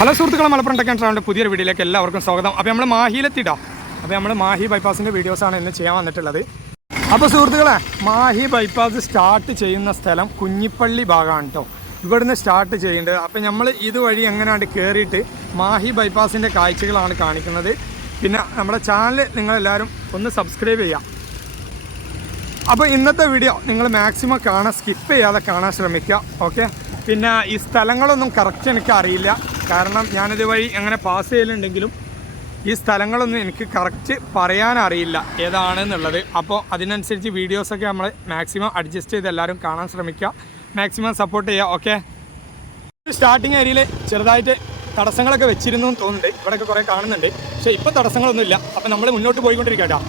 Hello സുഹൃത്തുക്കളെ, Malappuram tech and ട്രാവലിൻ്റെ പുതിയൊരു വീഡിയോയിലേക്ക് എല്ലാവർക്കും സ്വാഗതം. അപ്പോൾ നമ്മൾ മാഹിയിലെത്തിയിട്ടാണ്. അപ്പോൾ നമ്മൾ മാഹി ബൈപ്പാസിൻ്റെ വീഡിയോസാണ് ഇന്ന് ചെയ്യാൻ വന്നിട്ടുള്ളത്. അപ്പോൾ സുഹൃത്തുക്കളെ, മാഹി ബൈപ്പാസ് സ്റ്റാർട്ട് ചെയ്യുന്ന സ്ഥലം കുഞ്ഞിപ്പള്ളി ഭാഗമാണ് കേട്ടോ. ഇവിടുന്ന് സ്റ്റാർട്ട് ചെയ്യേണ്ടത്. അപ്പോൾ നമ്മൾ ഇതുവഴി എങ്ങനെയാണ് കയറിയിട്ട് മാഹി ബൈപ്പാസിൻ്റെ കാഴ്ചകളാണ് കാണിക്കുന്നത്. പിന്നെ നമ്മുടെ ചാനൽ നിങ്ങളെല്ലാവരും ഒന്ന് സബ്സ്ക്രൈബ് ചെയ്യുക. അപ്പോൾ ഇന്നത്തെ വീഡിയോ നിങ്ങൾ മാക്സിമം കാണാൻ, സ്കിപ്പ് ചെയ്യാതെ കാണാൻ ശ്രമിക്കുക. ഓക്കെ. പിന്നെ ഈ സ്ഥലങ്ങളൊന്നും കറക്റ്റ് എനിക്ക് അറിയില്ല, കാരണം ഞാനിത് വഴി അങ്ങനെ പാസ് ചെയ്യലുണ്ടെങ്കിലും ഈ സ്ഥലങ്ങളൊന്നും എനിക്ക് കറക്റ്റ് പറയാനറിയില്ല ഏതാണെന്നുള്ളത്. അപ്പോൾ അതിനനുസരിച്ച് വീഡിയോസൊക്കെ നമ്മൾ മാക്സിമം അഡ്ജസ്റ്റ് ചെയ്ത് എല്ലാവരും കാണാൻ ശ്രമിക്കുക, മാക്സിമം സപ്പോർട്ട് ചെയ്യുക. ഓക്കെ. സ്റ്റാർട്ടിങ് ഏരിയയിൽ ചെറുതായിട്ട് തടസ്സങ്ങളൊക്കെ വെച്ചിരുന്നു എന്ന് തോന്നുന്നുണ്ട്. ഇവിടെയൊക്കെ കുറേ കാണുന്നുണ്ട്, പക്ഷേ ഇപ്പോൾ തടസ്സങ്ങളൊന്നുമില്ല. അപ്പോൾ നമ്മൾ മുന്നോട്ട് പോയിക്കൊണ്ടിരിക്കുക.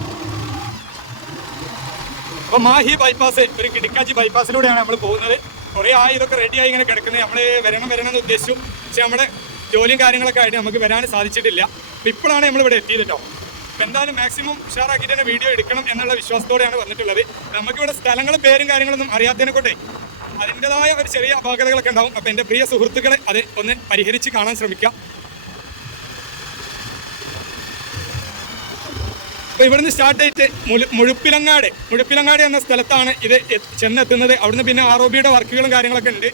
അപ്പോൾ മാഹി ബൈപ്പാസ് ഒരു കിടക്കാച്ചി ബൈപ്പാസിലൂടെയാണ് നമ്മൾ പോകുന്നത്. കുറേ ഇതൊക്കെ റെഡിയായി ഇങ്ങനെ കിടക്കുന്നത്. നമ്മൾ വരണം എന്ന് ഉദ്ദേശിച്ചു, പക്ഷേ നമ്മുടെ ജോലിയും കാര്യങ്ങളൊക്കെ ആയിട്ട് നമുക്ക് വരാൻ സാധിച്ചിട്ടില്ല. അപ്പോൾ ഇപ്പോഴാണ് നമ്മളിവിടെ എത്തിയത് കേട്ടോ. അപ്പോൾ എന്തായാലും മാക്സിമം ഉഷാറാക്കിയിട്ട് തന്നെ വീഡിയോ എടുക്കണം എന്നുള്ള വിശ്വാസത്തോടെയാണ് വന്നിട്ടുള്ളത്. നമുക്കിവിടെ സ്ഥലങ്ങളും പേരും കാര്യങ്ങളൊന്നും അറിയാത്തതിനെ കൊണ്ടേ അതിൻ്റെതായ ഒരു ചെറിയ അപാകതകളൊക്കെ ഉണ്ടാവും. അപ്പോൾ എൻ്റെ പ്രിയ സുഹൃത്തുക്കളെ അത് ഒന്ന് പരിഹരിച്ച് കാണാൻ ശ്രമിക്കാം. അപ്പോൾ ഇവിടുന്ന് സ്റ്റാർട്ട് ചെയ്തിട്ട് മുഴുപ്പിലങ്ങാട് എന്ന സ്ഥലത്താണ് ഇത് ചെന്നെത്തുന്നത്. അവിടുന്ന് പിന്നെ ROBയുടെ വർക്കുകളും കാര്യങ്ങളൊക്കെ ഉണ്ട്.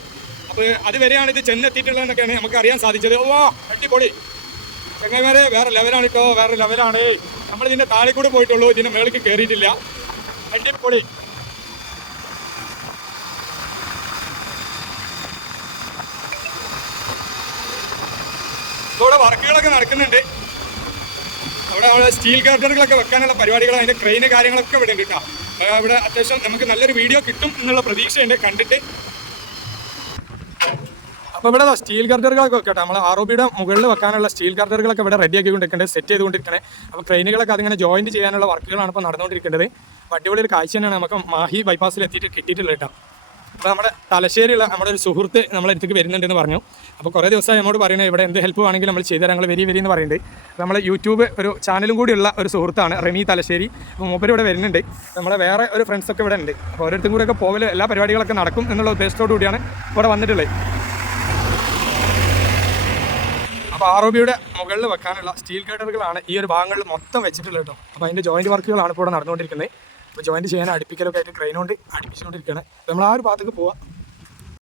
അപ്പോൾ അതുവരെയാണ് ഇത് ചെന്നെത്തിയിട്ടുള്ളതെന്നൊക്കെയാണ് നമുക്ക് അറിയാൻ സാധിച്ചത്. ഓ അടിപൊളി ചങ്ങന്മാരെ, വേറെ ലെവലാണ് കേട്ടോ, വേറെ ലെവലാണ്. നമ്മളിതിൻ്റെ താഴെ കൂടെ പോയിട്ടുള്ളൂ, ഇതിൻ്റെ മേളിലേക്ക് കയറിയിട്ടില്ല. അടിപൊളി. ഇവിടെ വർക്കുകളൊക്കെ നടക്കുന്നുണ്ട്. അവിടെ സ്റ്റീൽ ഗാർഡറുകളൊക്കെ വെക്കാനുള്ള പരിപാടികൾ, അതിൻ്റെ ക്രെയിന് കാര്യങ്ങളൊക്കെ ഇവിടെ ഉണ്ട് കേട്ടോ. ഇവിടെ അത്യാവശ്യം നമുക്ക് നല്ലൊരു വീഡിയോ കിട്ടും എന്നുള്ള പ്രതീക്ഷയുണ്ട് കണ്ടിട്ട്. അപ്പോൾ ഇവിടെ സ്റ്റീൽ ഗാർഡറുകളൊക്കെ വെക്കട്ടെ. നമ്മൾ ROBയുടെ മുകളിൽ വെക്കാനുള്ള സ്റ്റീൽ ഗാർഡറുകളൊക്കെ ഇവിടെ റെഡിയാക്കിക്കൊണ്ടിരിക്കേണ്ടത്, സെറ്റ് ചെയ്തുകൊണ്ടിരിക്കണേ. അപ്പോൾ ക്രെയിനുകളൊക്കെ അതിങ്ങനെ ജോയിൻറ്റ് ചെയ്യാനുള്ള വർക്കുകളാണ് ഇപ്പോൾ നടന്നുകൊണ്ടിരിക്കേണ്ടത്. അപ്പോൾ അടിപൊളി ഒരു കാഴ്ച തന്നെയാണ് നമുക്ക് മാഹി ബൈപ്പാസിൽ എത്തിയിട്ട് കിട്ടിയിട്ടുള്ളത് കേട്ടോ. അപ്പോൾ നമ്മുടെ തലശ്ശേരിയുള്ള നമ്മുടെ ഒരു സുഹൃത്ത് നമ്മളെ അടുത്തേക്ക് വരുന്നുണ്ടെന്ന് പറഞ്ഞു. അപ്പോൾ കുറേ ദിവസമായി നമ്മോട് പറയുന്നത് ഇവിടെ എന്ത് ഹെൽപ്പ് വേണമെങ്കിലും നമ്മൾ ചെയ്തു തരാം, ഞങ്ങൾ വരി എന്ന് പറയുന്നുണ്ട്. നമ്മൾ യൂട്യൂബ് ഒരു ചാനലും കൂടിയുള്ള ഒരു സുഹൃത്താണ് റെമി തലശ്ശേരി. അപ്പോൾ മൂപ്പര് ഇവിടെ വരുന്നുണ്ട്. നമ്മളെ വേറെ ഒരു ഫ്രണ്ട്സൊക്കെ ഇവിടെ ഉണ്ട്. അപ്പോൾ ഓരോരുത്തരും കൂടെയൊക്കെ പോകൽ എല്ലാ പരിപാടികളൊക്കെ നടക്കും എന്നുള്ള ഉദ്ദേശത്തോടു കൂടിയാണ് ഇവിടെ വന്നിട്ടുള്ളത്. അപ്പോൾ ROBയുടെ മുകളിൽ വെക്കാനുള്ള സ്റ്റീൽ ഗാർഡറുകളാണ് ഈ ഒരു ഭാഗങ്ങളിൽ മൊത്തം വെച്ചിട്ടുള്ളത് കേട്ടോ. അപ്പോൾ അതിൻ്റെ ജോയിൻറ്റ് വർക്കുകളാണ് ഇപ്പോൾ ഇവിടെ നടന്നുകൊണ്ടിരിക്കുന്നത്. അപ്പോൾ ജോയിൻറ്റ് ചെയ്യാൻ അടുപ്പിക്കലൊക്കെ ആയിട്ട് ക്രെയിൻ കൊണ്ട് അടുപ്പിച്ചുകൊണ്ടിരിക്കുകയാണ്. നമ്മൾ ആ ഒരു ഭാഗത്തേക്ക് പോവാം.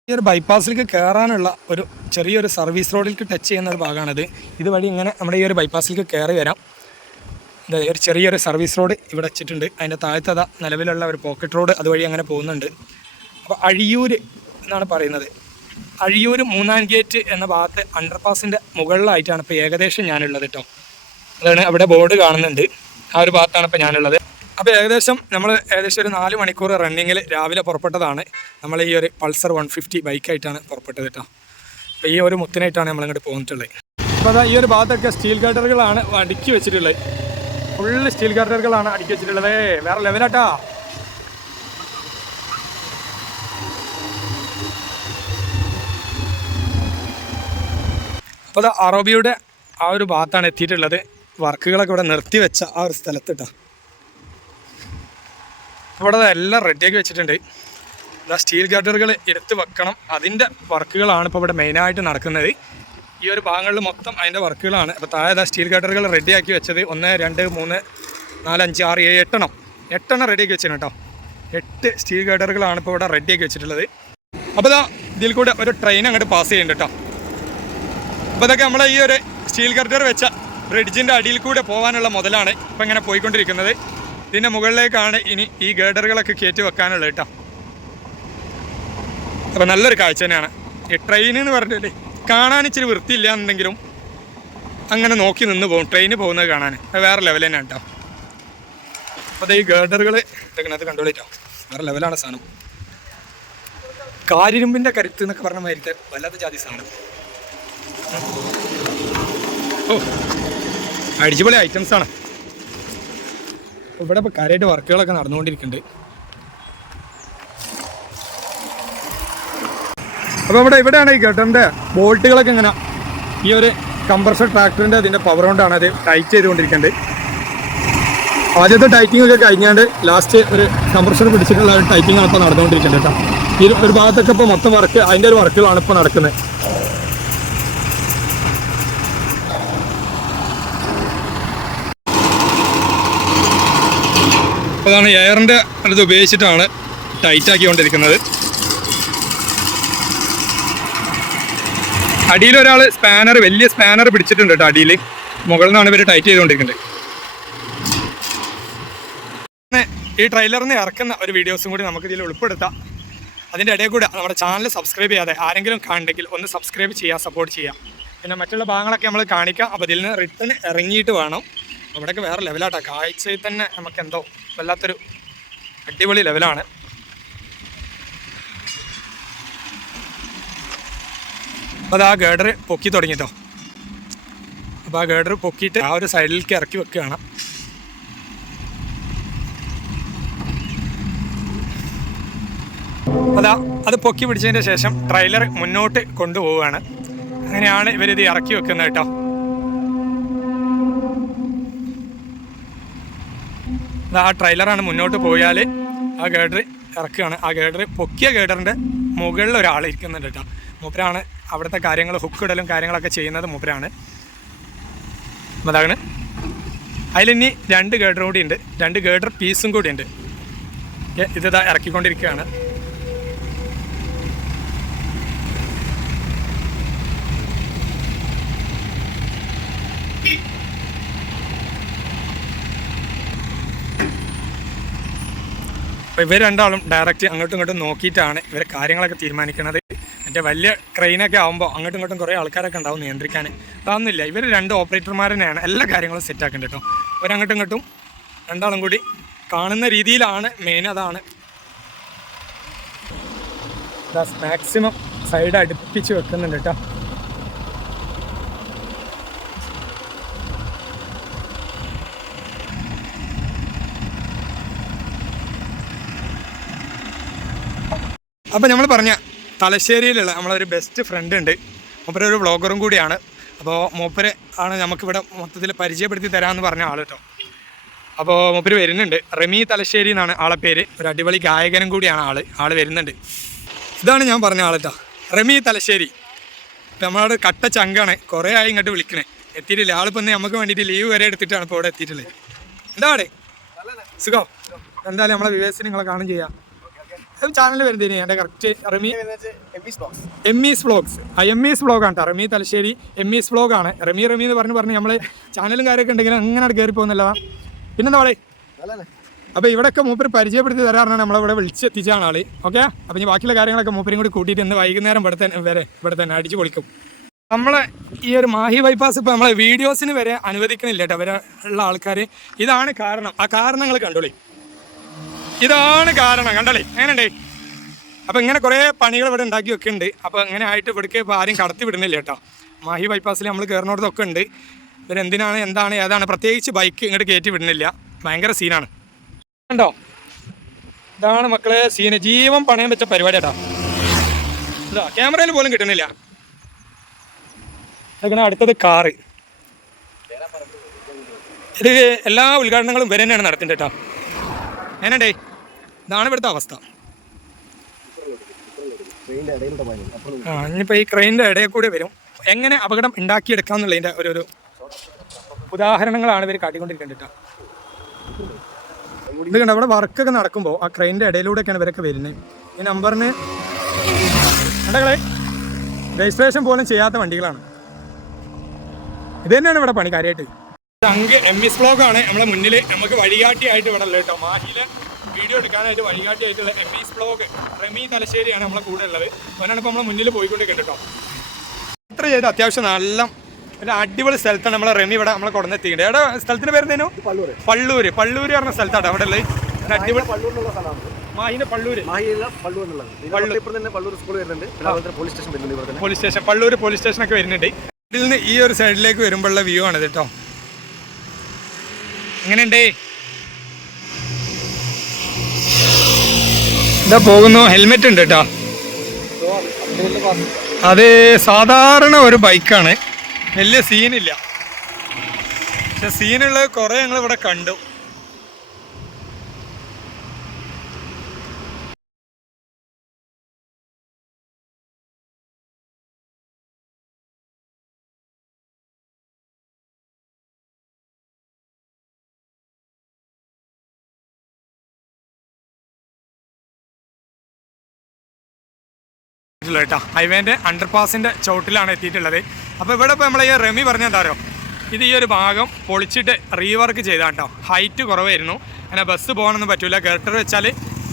ഈ ഒരു ബൈപ്പാസിലേക്ക് കയറാനുള്ള ഒരു ചെറിയൊരു സർവീസ് റോഡിലേക്ക് ടച്ച് ചെയ്യുന്ന ഒരു ഭാഗമാണിത്. ഇതുവഴി ഇങ്ങനെ നമ്മുടെ ഈ ഒരു ബൈപ്പാസിലേക്ക് കയറി വരാം. ഒരു ചെറിയൊരു സർവീസ് റോഡ് ഇവിടെ വെച്ചിട്ടുണ്ട്. അതിൻ്റെ താഴത്തത നിലവിലുള്ള ഒരു പോക്കറ്റ് റോഡ് അതുവഴി അങ്ങനെ പോകുന്നുണ്ട്. അപ്പോൾ അഴിയൂർ എന്നാണ് പറയുന്നത്. അഴിയൂർ 3-ാം ഗേറ്റ് എന്ന ഭാഗത്ത് അണ്ടർപാസിൻ്റെ മുകളിലായിട്ടാണ് ഇപ്പോൾ ഏകദേശം ഞാനുള്ളത് കേട്ടോ. അതാണ് അവിടെ ബോർഡ് കാണുന്നുണ്ട്. ആ ഒരു ഭാഗത്താണ് ഇപ്പോൾ ഞാനുള്ളത്. അപ്പോൾ നമ്മൾ ഏകദേശം ഒരു 4 മണിക്കൂർ റണ്ണിങ്ങിൽ രാവിലെ പുറപ്പെട്ടതാണ്. നമ്മൾ ഈ ഒരു പൾസർ 150 ബൈക്കായിട്ടാണ് പുറപ്പെട്ടത് കേട്ടോ. അപ്പോൾ ഈ ഒരു മുത്തിനായിട്ടാണ് നമ്മളിങ്ങോട്ട് പോന്നിട്ടുള്ളത്. അപ്പോൾ അതാ ഈ ഒരു ഭാഗത്തൊക്കെ സ്റ്റീൽ ഗാർഡറുകളാണ് അടുക്കി വെച്ചിട്ടുള്ളത്. ഫുള്ള് സ്റ്റീൽ ഗാർഡറുകളാണ് അടുക്കി വെച്ചിട്ടുള്ളത്. വേറെ ലെവലാട്ടാ. അപ്പോൾ അത് ROBയുടെ ആ ഒരു ഭാഗത്താണ് എത്തിയിട്ടുള്ളത്. വർക്കുകളൊക്കെ ഇവിടെ നിർത്തി വെച്ച ആ ഒരു സ്ഥലത്ത് കേട്ടോ. ഇവിടെ എല്ലാം റെഡിയാക്കി വെച്ചിട്ടുണ്ട്. ഇതാ സ്റ്റീൽ ഗാർഡറുകൾ എടുത്ത് വെക്കണം, അതിൻ്റെ വർക്കുകളാണ് ഇപ്പോൾ ഇവിടെ മെയിനായിട്ട് നടക്കുന്നത്. ഈ ഒരു ഭാഗങ്ങളിൽ മൊത്തം അതിൻ്റെ വർക്കുകളാണ്. അപ്പോൾ താഴെ സ്റ്റീൽ ഗാർഡറുകൾ റെഡിയാക്കി വെച്ചത് 1, 2, 3, 4, 5, 6, 7, 8 റെഡിയാക്കി വെച്ചിട്ടുണ്ട് കേട്ടോ. 8 സ്റ്റീൽ ഗാർഡറുകളാണ് ഇപ്പോൾ ഇവിടെ റെഡിയാക്കി വെച്ചിട്ടുള്ളത്. അപ്പോൾ ഇതാ ഇതിൽ കൂടെ ഒരു ട്രെയിൻ അങ്ങോട്ട് പാസ് ചെയ്യുന്നുണ്ട് കേട്ടോ. അപ്പോൾ ഇതൊക്കെ നമ്മളെ ഈ ഒരു സ്റ്റീൽ ഗാർഡർ വെച്ച ബ്രിഡ്ജിൻ്റെ അടിയിൽ കൂടെ പോകാനുള്ള മുതലാണ് ഇപ്പോൾ ഇങ്ങനെ പോയിക്കൊണ്ടിരിക്കുന്നത്. ഇതിൻ്റെ മുകളിലേക്കാണ് ഇനി ഈ ഗേഡറുകളൊക്കെ കയറ്റി വെക്കാനുള്ളത് കേട്ടോ. അപ്പോൾ നല്ലൊരു കാഴ്ച തന്നെയാണ്. ഈ ട്രെയിൻ എന്ന് പറഞ്ഞില്ലേ, കാണാൻ ഇച്ചിരി വൃത്തിയില്ല എന്നുണ്ടെങ്കിലും അങ്ങനെ നോക്കി നിന്ന് പോകും ട്രെയിന് പോകുന്നത് കാണാൻ. അത് വേറെ ലെവൽ തന്നെയാണ് കേട്ടോ. അപ്പോൾ ഈ ഗേഡറുകൾ ഇതൊക്കെ കണ്ടോളിട്ടോ, വേറെ ലെവലാണ് സാധനം. കാരിരുമ്പിൻ്റെ കരുത്ത് എന്നൊക്കെ പറഞ്ഞ മാതിരത്തെ വല്ലാത്ത ജാതി സാധനം. ഓ അടിച്ചുപൊളി ഐറ്റംസാണ്. ഇവിടെ ഇപ്പോൾ കാര്യമായിട്ട് വർക്കുകളൊക്കെ നടന്നുകൊണ്ടിരിക്കുന്നുണ്ട്. അപ്പോൾ ഇവിടെയാണ് ഈ ഗട്ടറിൻ്റെ ബോൾട്ടുകളൊക്കെ ഇങ്ങനെ ഈ ഒരു കംപ്രസർ ട്രാക്ടറിൻ്റെ അതിൻ്റെ പവർ കൊണ്ടാണ് അത് ടൈറ്റ് ചെയ്തുകൊണ്ടിരിക്കേണ്ടത്. ആദ്യത്തെ ടൈറ്റിംഗ് ഒക്കെ കഴിഞ്ഞാണ്ട് ലാസ്റ്റ് ഒരു കംപ്രസർ പിടിച്ചിട്ടുള്ള ഒരു ടൈറ്റിംഗ് ആണ് ഇപ്പോൾ നടന്നുകൊണ്ടിരിക്കുന്നത് കേട്ടോ. ഈ ഒരു ഭാഗത്തൊക്കെ ഇപ്പോൾ മൊത്തം വർക്ക് അതിൻ്റെ ഒരു വർക്കുകളാണ് ഇപ്പോൾ നടക്കുന്നത്. അതാണ് എയറിൻ്റെ അടുത്ത് ഉപയോഗിച്ചിട്ടാണ് ടൈറ്റ് ആക്കിക്കൊണ്ടിരിക്കുന്നത്. അടിയിലൊരാൾ സ്പാനർ, വലിയ സ്പാനർ പിടിച്ചിട്ടുണ്ട് കേട്ടോ അടിയിൽ. മുകളിൽ നിന്നാണ് ഇവർ ടൈറ്റ് ചെയ്തുകൊണ്ടിരിക്കുന്നത്. ഈ ട്രെയിലറിന് ഇറക്കുന്ന ഒരു വീഡിയോസും കൂടി നമുക്ക് ഇതിൽ ഉൾപ്പെടുത്താം. അതിൻ്റെ ഇടയിൽ കൂടെ നമ്മുടെ ചാനൽ സബ്സ്ക്രൈബ് ചെയ്യാതെ ആരെങ്കിലും കാണുന്നെങ്കിൽ ഒന്ന് സബ്സ്ക്രൈബ് ചെയ്യുക, സപ്പോർട്ട് ചെയ്യുക. പിന്നെ മറ്റുള്ള ഭാഗങ്ങളൊക്കെ നമ്മൾ കാണിക്കാം. അപ്പോൾ ഇതിൽ നിന്ന് റിട്ടേൺ ഇറങ്ങിയിട്ട് വേണം. അവിടെയൊക്കെ വേറെ ലെവലാട്ടോ. കാഴ്ചയിൽ തന്നെ നമുക്ക് എന്തോ വല്ലാത്തൊരു അടിപൊളി ലെവലാണ്. അപ്പോൾ അത് ആ ഗേഡർ പൊക്കി തുടങ്ങിട്ടോ. അപ്പോൾ ആ ഗേഡർ പൊക്കിയിട്ട് ആ ഒരു സൈഡിലേക്ക് ഇറക്കി വെക്കുകയാണ്. അതാ അത് പൊക്കി പിടിച്ചതിൻ്റെ ശേഷം ട്രെയിലർ മുന്നോട്ട് കൊണ്ടുപോവുകയാണ്. അങ്ങനെയാണ് ഇവരിത് ഇറക്കി വെക്കുന്നത് കേട്ടോ. ആ ട്രെയിലറാണ് മുന്നോട്ട് പോയാൽ ആ ഗേഡർ ഇറക്കുകയാണ്. ആ ഗേഡർ പൊക്കിയ ഗേഡറിൻ്റെ മുകളിൽ ഒരാൾ ഇരിക്കുന്നുണ്ട് കേട്ടോ. മൂപ്പരാണ് അവിടുത്തെ കാര്യങ്ങൾ, ഹുക്കിടലും കാര്യങ്ങളൊക്കെ ചെയ്യുന്നത് മൂപ്പരാണ്. അതാണ് അതിലിനി 2 ഗേഡർ കൂടി ഉണ്ട്, 2 ഗേഡർ പീസും കൂടി ഉണ്ട്. ഇതിതാ ഇറക്കിക്കൊണ്ടിരിക്കുകയാണ്. അപ്പോൾ ഇവർ രണ്ടാളും ഡയറക്റ്റ് അങ്ങോട്ടും ഇങ്ങോട്ടും നോക്കിയിട്ടാണ് ഇവരെ കാര്യങ്ങളൊക്കെ തീരുമാനിക്കുന്നത്. മറ്റേ വലിയ ക്രെയിനൊക്കെ ആകുമ്പോൾ അങ്ങോട്ടും ഇങ്ങോട്ടും കുറേ ആൾക്കാരൊക്കെ ഉണ്ടാവും നിയന്ത്രിക്കാൻ. അതൊന്നുമില്ല, ഇവർ 2 ഓപ്പറേറ്റർമാർ തന്നെയാണ് എല്ലാ കാര്യങ്ങളും സെറ്റാക്കേണ്ടത് കേട്ടോ. അവരങ്ങോട്ടും ഇങ്ങോട്ടും രണ്ടാളും കൂടി കാണുന്ന രീതിയിലാണ് മെയിൻ. അതാണ് മാക്സിമം സൈഡ് അടുപ്പിച്ച് വെക്കുന്നുണ്ട് കേട്ടോ. അപ്പോൾ നമ്മൾ പറഞ്ഞ തലശ്ശേരിയിലുള്ള നമ്മളൊരു ബെസ്റ്റ് ഫ്രണ്ട് ഉണ്ട്. മൂപ്പര് ഒരു വ്ളോഗറും കൂടിയാണ്. അപ്പോൾ മൂപ്പര് ആണ് നമുക്കിവിടെ മൊത്തത്തിൽ പരിചയപ്പെടുത്തി തരാമെന്ന് പറഞ്ഞ ആൾ കേട്ടോ. അപ്പോൾ മൂപ്പര് വരുന്നുണ്ട്. റമി തലശ്ശേരി എന്നാണ് ആളെ പേര്. ഒരു അടിപൊളി ഗായകനും കൂടിയാണ് ആൾ വരുന്നുണ്ട്. ഇതാണ് ഞാൻ പറഞ്ഞ ആൾ കേട്ടോ, റമി തലശ്ശേരി. ഇപ്പം നമ്മളവിടെ കട്ട ചങ്കാണ്, കുറേ ആയി ഇങ്ങോട്ട് വിളിക്കണേ, എത്തിയിട്ടില്ല. ആളിപ്പോൾ നമുക്ക് വേണ്ടിയിട്ട് ലീവ് വരെ എടുത്തിട്ടാണ് ഇപ്പോൾ ഇവിടെ എത്തിയിട്ടുള്ളത്. എന്താണ് സുഖം? എന്തായാലും നമ്മളെ വ്യൂവേഴ്സിന് നിങ്ങളെ കാണും ചെയ്യാം. ചാനൽ വരുന്നതിന് എൻ്റെ കറക്റ്റ് റമി എമ്മീസ് വ്ളോഗ്സ്. എമ്മീസ് വ്ളോഗാണ് കേട്ടോ. റമി തലശ്ശേരി എമ്മീസ് വ്ളോഗാണ്. റമി എന്ന് പറഞ്ഞ് നമ്മൾ ചാനലും കാര്യമൊക്കെ ഉണ്ടെങ്കിൽ അങ്ങനെ കയറി പോകുന്നില്ലതാ. പിന്നെന്താ പറയേ. അപ്പോൾ ഇവിടെയൊക്കെ മൂപ്പര് പരിചയപ്പെടുത്തി തരാറാണ് നമ്മളിവിടെ വിളിച്ചെത്തിച്ചാണ് ആൾ. ഓക്കെ, അപ്പോൾ ഇനി ബാക്കിയുള്ള കാര്യങ്ങളൊക്കെ മൂപ്പരും കൂടി കൂട്ടിയിട്ട് ഇന്ന് വൈകുന്നേരം ഇവിടെ തന്നെ അടിച്ച് പൊളിക്കും. നമ്മളെ ഈ ഒരു മാഹി ബൈപ്പാസ് ഇപ്പോൾ നമ്മളെ വീഡിയോസിന് വരെ അനുവദിക്കണില്ല കേട്ടോ അവരുള്ള ആൾക്കാർ. ഇതാണ് കാരണം. ആ കാരണങ്ങൾ കണ്ടോളി. ഇതാണ് കാരണം, കണ്ടോളി എങ്ങനെയുണ്ടേ. അപ്പോൾ ഇങ്ങനെ കുറേ പണികൾ ഇവിടെ ഉണ്ടാക്കി വെക്കുന്നുണ്ട്. അപ്പോൾ ഇങ്ങനെ ആയിട്ട് ഇവിടേക്ക് ഇപ്പോൾ ആരും കടത്തി വിടുന്നില്ല കേട്ടോ. മാഹി ബൈപ്പാസിൽ നമ്മൾ കയറുന്നിടത്തൊക്കെ ഉണ്ട്. ഇവരെന്തിനാണ് എന്താണ് ഏതാണ് പ്രത്യേകിച്ച് ബൈക്ക് ഇങ്ങോട്ട് കയറ്റി വിടുന്നില്ല. ഭയങ്കര സീനാണ് കണ്ടോ. ഇതാണ് മക്കളെ സീന്. ജീവൻ പണയം വെച്ച പരിപാടി കേട്ടോ. ഇതാ ക്യാമറയിൽ പോലും കിട്ടുന്നില്ല. ഇതൊക്കെ അടുത്തത് കാറ്. ഇത് എല്ലാ ഉദ്ഘാടനങ്ങളും ഇവർ തന്നെയാണ് നടത്തുന്നത് കേട്ടോ. എങ്ങനെയുണ്ടേ, ഇതാണ് ഇവിടുത്തെ അവസ്ഥ. ഇനിയിപ്പോൾ ഈ ക്രെയിനിൻ്റെ ഇടയിൽ കൂടെ വരും. എങ്ങനെ അപകടം ഉണ്ടാക്കിയെടുക്കാമെന്നുള്ളതിൻ്റെ ഒരു ഉദാഹരണങ്ങളാണ് ഇവർ കാട്ടിക്കൊണ്ടിരിക്കുന്നത് കേട്ടോ. ഇത് കണ്ടോ, അവിടെ വർക്കൊക്കെ നടക്കുമ്പോൾ ആ ക്രെയിനിൻ്റെ ഇടയിലൂടെയൊക്കെയാണ് ഇവരൊക്കെ വരുന്നത്. ഈ നമ്പറിന് കണ്ടകളെ രജിസ്ട്രേഷൻ പോലും ചെയ്യാത്ത വണ്ടികളാണ്. ഇത് തന്നെയാണ് ഇവിടെ പണി കാര്യമായിട്ട്. ചങ്ക് എമ്മീസ് വ്ളോഗാണ് നമ്മളെ മുന്നിൽ നമുക്ക് വഴികാട്ടിയായിട്ട് ഇവിടെ ഉള്ളത് കേട്ടോ. മാഹിയിലെ വീഡിയോ എടുക്കാനായിട്ട് വഴികാട്ടിയായിട്ടുള്ള എമ്മീസ് വ്ളോഗ് റമി തലശ്ശേരിയാണ് നമ്മളെ കൂടെ ഉള്ളത്. അവനാണ് ഇപ്പോൾ നമ്മളെ മുന്നിൽ പോയിക്കൊണ്ടിരിക്കുന്നത് കേട്ടോ. യാത്ര ചെയ്ത് അത്യാവശ്യം നല്ല ഒരു അടിപൊളി സ്ഥലത്താണ് നമ്മളെ റമി ഇവിടെ നമ്മളെ കൊണ്ടുവന്നെത്തിക്കുന്നത്. എവിടെ സ്ഥലത്തിന് പേരെന്തേനു? പള്ളൂര് പറഞ്ഞ സ്ഥലത്താണ് അവിടെ ഉള്ളത്. അടിപൊളി മാഹിന്റെ പോലീസ് സ്റ്റേഷൻ പള്ളൂര് പോലീസ് സ്റ്റേഷനൊക്കെ വരുന്നുണ്ട്. ഇതിൽ നിന്ന് ഈ ഒരു സൈഡിലേക്ക് വരുമ്പോഴുള്ള വ്യൂ ആണ് കേട്ടോ. എങ്ങനെയുണ്ടേ, ഇതാ പോകുന്നു. ഹെൽമെറ്റ് ഉണ്ട് കേട്ടോ. അത് സാധാരണ ഒരു ബൈക്കാണ്, വലിയ സീനില്ല. പക്ഷെ സീനുള്ളത് കുറേ ഞങ്ങൾ ഇവിടെ കണ്ടു. കേട്ടോ ഹൈവേൻ്റെ അണ്ടർപാസിൻ്റെ ചുവട്ടിലാണ് എത്തിയിട്ടുള്ളത്. അപ്പോൾ ഇവിടെ ഇപ്പോൾ നമ്മളെ ഈ റെമി പറഞ്ഞാൽ എന്താ പറയുക, ഇത് ഈ ഒരു ഭാഗം പൊളിച്ചിട്ട് റീവർക്ക് ചെയ്താണ് കേട്ടോ. ഹൈറ്റ് കുറവായിരുന്നു, അങ്ങനെ ബസ് പോകാനൊന്നും പറ്റില്ല, ഗർട്ടർ വെച്ചാൽ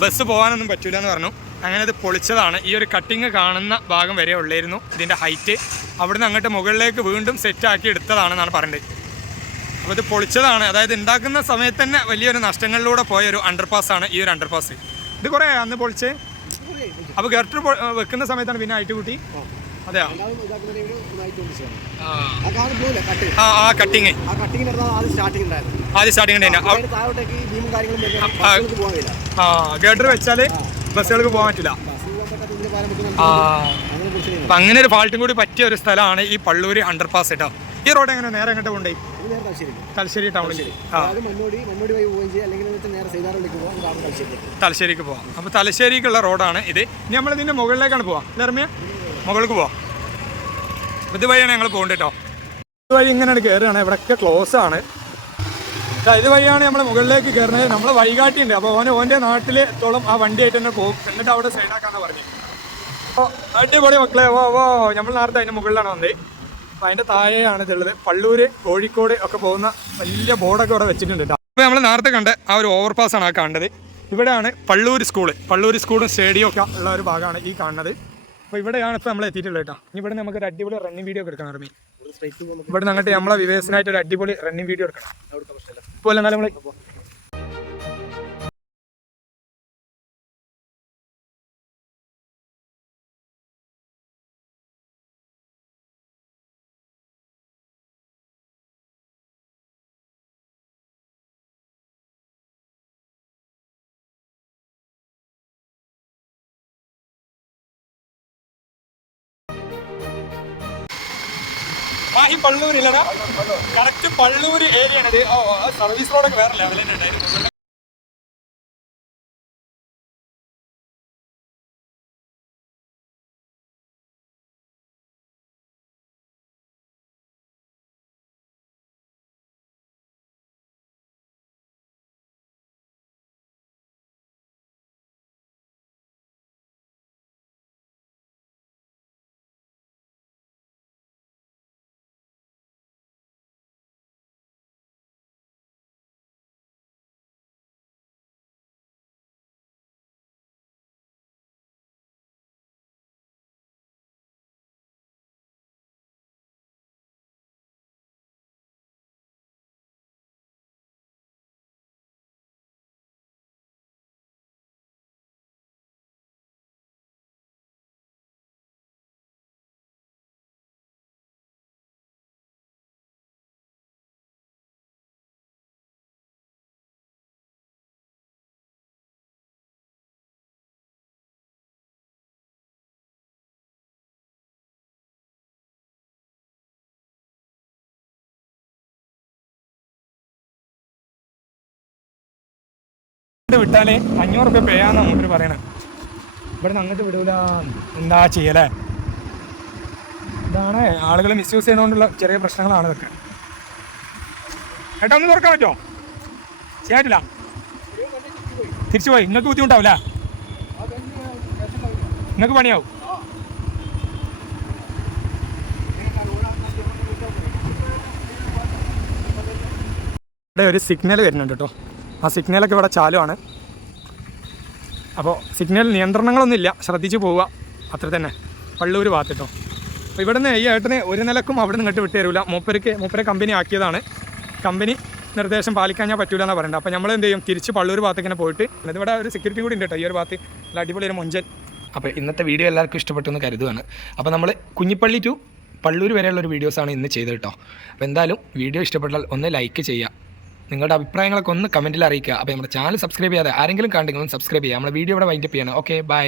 ബസ് പോകാനൊന്നും പറ്റില്ല എന്ന് പറഞ്ഞു. അങ്ങനെ ഇത് പൊളിച്ചതാണ്. ഈ ഒരു കട്ടിങ് കാണുന്ന ഭാഗം വരെ ഉള്ളായിരുന്നു ഇതിൻ്റെ ഹൈറ്റ്. അവിടുന്ന് അങ്ങോട്ട് മുകളിലേക്ക് വീണ്ടും സെറ്റാക്കി എടുത്തതാണെന്നാണ് പറയുന്നത്. അപ്പോൾ ഇത് പൊളിച്ചതാണ്, അതായത് ഉണ്ടാക്കുന്ന സമയത്ത് തന്നെ വലിയൊരു നഷ്ടങ്ങളിലൂടെ പോയ ഒരു അണ്ടർപാസ്സാണ് ഈ ഒരു അണ്ടർപാസ്. ഇത് കുറേ അന്ന് പൊളിച്ചേ. അപ്പോൾ ഗർട്ടർ വെക്കുന്ന സമയത്താണ് പിന്നെ ഹൈറ്റ് കൂട്ടി. അതെയോ? ആ കട്ടിങ് ആദ്യം സ്റ്റാർട്ടിങ് തന്നെ. ഗർട്ടർ വെച്ചാൽ ബസ്സുകൾക്ക് പോകാൻ പറ്റില്ല. അപ്പം അങ്ങനെ ഒരു ഫാൾട്ടും കൂടി പറ്റിയ ഒരു സ്ഥലമാണ് ഈ പള്ളൂര് അണ്ടർപാസ് കേട്ടോ. ഈ റോഡ് എങ്ങനെ നേരെ എങ്ങോട്ട് കൊണ്ടുപോയി? തലശ്ശേരി ടൗണിൽ തലശ്ശേരിക്ക് പോവാം. അപ്പോൾ തലശ്ശേരിക്കുള്ള റോഡാണ് ഇത്. ഇനി നമ്മളിതിൻ്റെ മുകളിലേക്കാണ് പോവാം. ഇറങ്ങിയ മുകൾക്ക് പോവാം. ഇതുവഴിയാണ് ഞങ്ങൾ പോകേണ്ടത് കേട്ടോ. ഇതുവഴി ഇങ്ങനെയാണ് കയറുകയാണ്. ഇവിടെയൊക്കെ ക്ലോസ് ആണ്. ഇതുവഴിയാണ് നമ്മൾ മുകളിലേക്ക് കയറുന്നത്. നമ്മൾ വഴികാട്ടിയുണ്ട്. അപ്പോൾ ഓൻ്റെ നാട്ടിലെത്തോളം ആ വണ്ടിയായിട്ട് തന്നെ പോകും. എന്നിട്ട് അവിടെ സൈഡാക്കാന്നാണ് പറഞ്ഞത്. അപ്പോൾ അടിപൊളി മക്കളെ. ഓ നമ്മൾ നേരത്തെ അതിൻ്റെ മുകളിലാണ് വന്നത്. അപ്പോൾ അതിൻ്റെ താഴെയാണ് ഇതുള്ളത്. പള്ളൂര് കോഴിക്കോട് ഒക്കെ പോകുന്ന വലിയ ബോർഡൊക്കെ ഇവിടെ വെച്ചിട്ടുണ്ട് കേട്ടോ. അപ്പോൾ നമ്മൾ നേരത്തെ കണ്ട ആ ഒരു ഓവർപാസ്സാണ് ആ കണ്ടത്. ഇവിടെയാണ് പള്ളൂര് സ്കൂളും സ്റ്റേഡിയം ഒക്കെ ഉള്ള ഒരു ഭാഗമാണ് ഈ കാണുന്നത്. അപ്പോൾ ഇവിടെയാണ് ഇപ്പോൾ നമ്മൾ എത്തിയിട്ടുള്ളത് കേട്ടോ. ഇനി ഇവിടെ നമുക്കൊരു അടിപൊളി റണ്ണിങ് വീഡിയോ ഒക്കെ എടുക്കണം. ഇറങ്ങി ഇവിടെ അങ്ങോട്ട് നമ്മളെ വിവേചനായിട്ട് ഒരു അടിപൊളി റണ്ണിങ് വീഡിയോ എടുക്കണം. ഇപ്പോൾ എന്നാലും നമ്മൾ ഈ പള്ളൂരില്ലടാ, കറക്റ്റ് പള്ളൂര് ഏരിയ ആണിത്. സർവീസ് റോഡൊക്കെ വേറെ ലെവലിൽ ഉണ്ടായിരുന്നു. വിട്ടാലേ 500 രൂപ പേ ആണെന്നാണ് മൂപ്പര് പറയണേ. ഇവിടെ നിന്ന് അങ്ങോട്ട് വിടൂല. എന്താ ചെയ്യലേ? ഇതാണ് ആളുകൾ മിസ്യൂസ് ചെയ്യുന്നതുകൊണ്ടുള്ള ചെറിയ പ്രശ്നങ്ങളാണ് ഇതൊക്കെ. ഏട്ടാ ഒന്ന് തുറക്കാൻ പറ്റുമോ? ചെയ്യാറ്റില്ല. തിരിച്ചു പോയി. നിങ്ങൾക്ക് ബുദ്ധിമുട്ടാവില്ല? നിങ്ങൾക്ക് പണിയാവും. ഇവിടെ ഒരു സിഗ്നൽ വരുന്നുണ്ട് കേട്ടോ. ആ സിഗ്നലൊക്കെ ഇവിടെ ചാലുവാണ്. അപ്പോൾ സിഗ്നൽ നിയന്ത്രണങ്ങളൊന്നുമില്ല, ശ്രദ്ധിച്ച് പോവുക, അത്ര തന്നെ. പള്ളൂർ ഭാഗത്ത് കേട്ടോ. അപ്പോൾ ഇവിടെ നിന്ന് ഈ ഏട്ടന് ഒരു നിലക്കും അവിടെ നിന്ന് ഇങ്ങോട്ട് വിട്ടു തരില്ല. മൂപ്പരെ കമ്പനി ആക്കിയതാണ്. കമ്പനി നിർദ്ദേശം പാലിക്കാൻ പറ്റൂല എന്നാണ് പറയുന്നത്. അപ്പോൾ നമ്മൾ എന്ത് ചെയ്യും, തിരിച്ച് പള്ളൂർ ഭാഗത്തേക്ക് തന്നെ പോയിട്ട്, ഇവിടെ ഒരു സെക്യൂരിറ്റി കൂടി ഉണ്ട് കേട്ടോ ഈ ഒരു ഭാഗത്ത്, നല്ല അടിപൊളി ഒരു മൊഞ്ചൻ. അപ്പോൾ ഇന്നത്തെ വീഡിയോ എല്ലാവർക്കും ഇഷ്ടപ്പെട്ടെന്ന് കരുതുകയാണ്. അപ്പോൾ നമ്മൾ കുഞ്ഞിപ്പള്ളി ടു പള്ളൂർ വരെയുള്ളൊരു വീഡിയോസാണ് ഇന്ന് ചെയ്തത് കേട്ടോ. അപ്പോൾ എന്തായാലും വീഡിയോ ഇഷ്ടപ്പെട്ടാൽ ഒന്ന് ലൈക്ക് ചെയ്യുക, നിങ്ങളുടെ അഭിപ്രായങ്ങളൊക്കെ ഒന്ന് കമൻറ്റിൽ അറിയിക്കുക. അപ്പോൾ നമ്മുടെ ചാനൽ സബ്സ്ക്രൈബ് ചെയ്യാതെ ആരെങ്കിലും കണ്ടെങ്കിലും സബ്സ്ക്രൈബ് ചെയ്യുക. നമ്മുടെ വീഡിയോ ഇവിടെ വൈൻഡപ്പ് ചെയ്യണം. Okay, by.